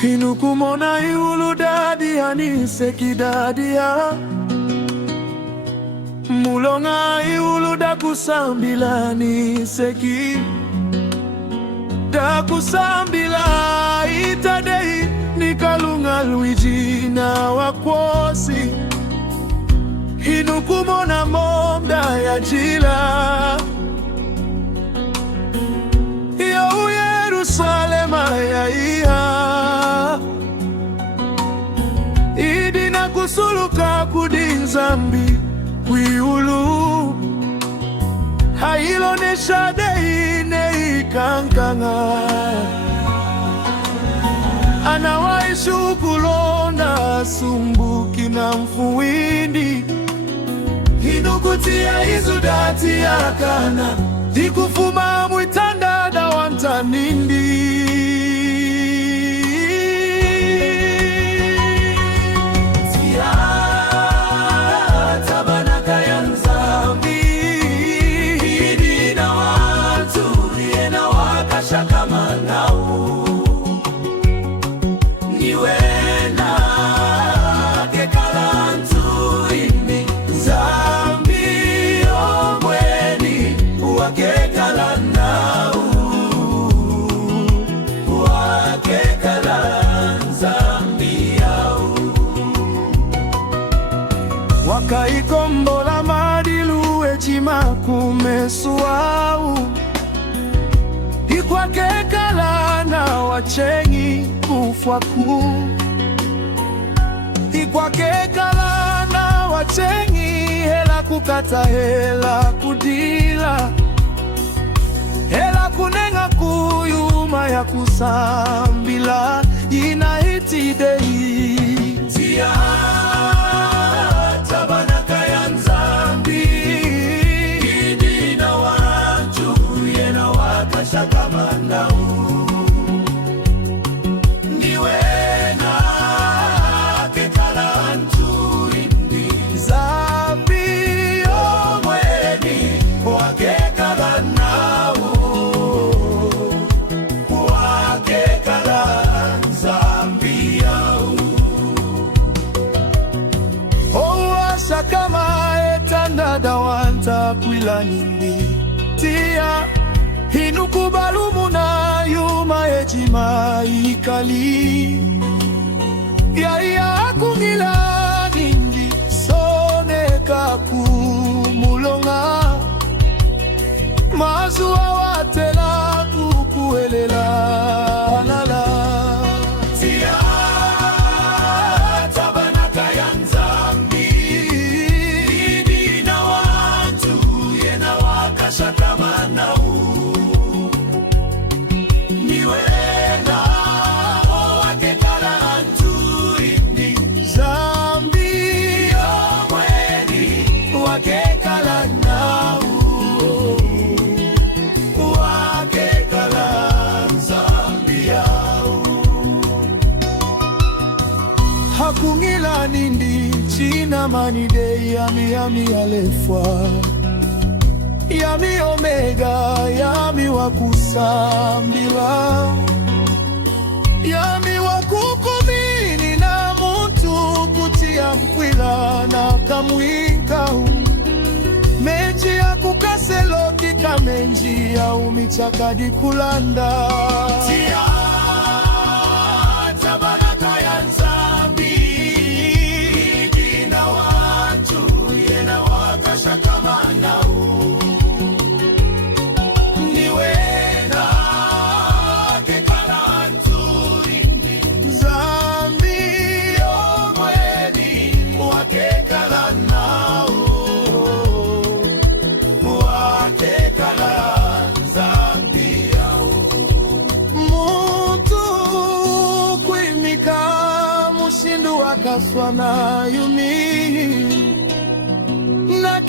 Hinukumona iulu dadi anise kidadia mulonga iulu dakusambila niseki dakusambila itadei nikalunga Luigi na wakwosi hinukumona momda ya jila ya Yerusalema ya iha idina kusuluka kudinzambi wiulu hailonesha deine ikankanga anawaishu kulonda sumbuki na mfuwindi hinukutia izudati yakana dikufuma mwitanda da wantanindi wakaikombola madilu ejima kumesuau ikwakekala na wachengi kufwaku ikwakekala na wachengi hela kukata hela kudila hela kunenga kuyuma ya kusambila inahitidei tia kama etanda dawanta kwila nini tia hinukubalumu na yuma ejima ikali ya kungila nindi soneka kumulonga mazuwa watela kukuelela nala hakungila nindi china manide yami alefwa yami omega yami wakusambila yami wakukumini na muntu kutia mkwila na kamwinka menji ya kukaseloki kamenji ya umichakadi kulanda tia kaswa na yumi na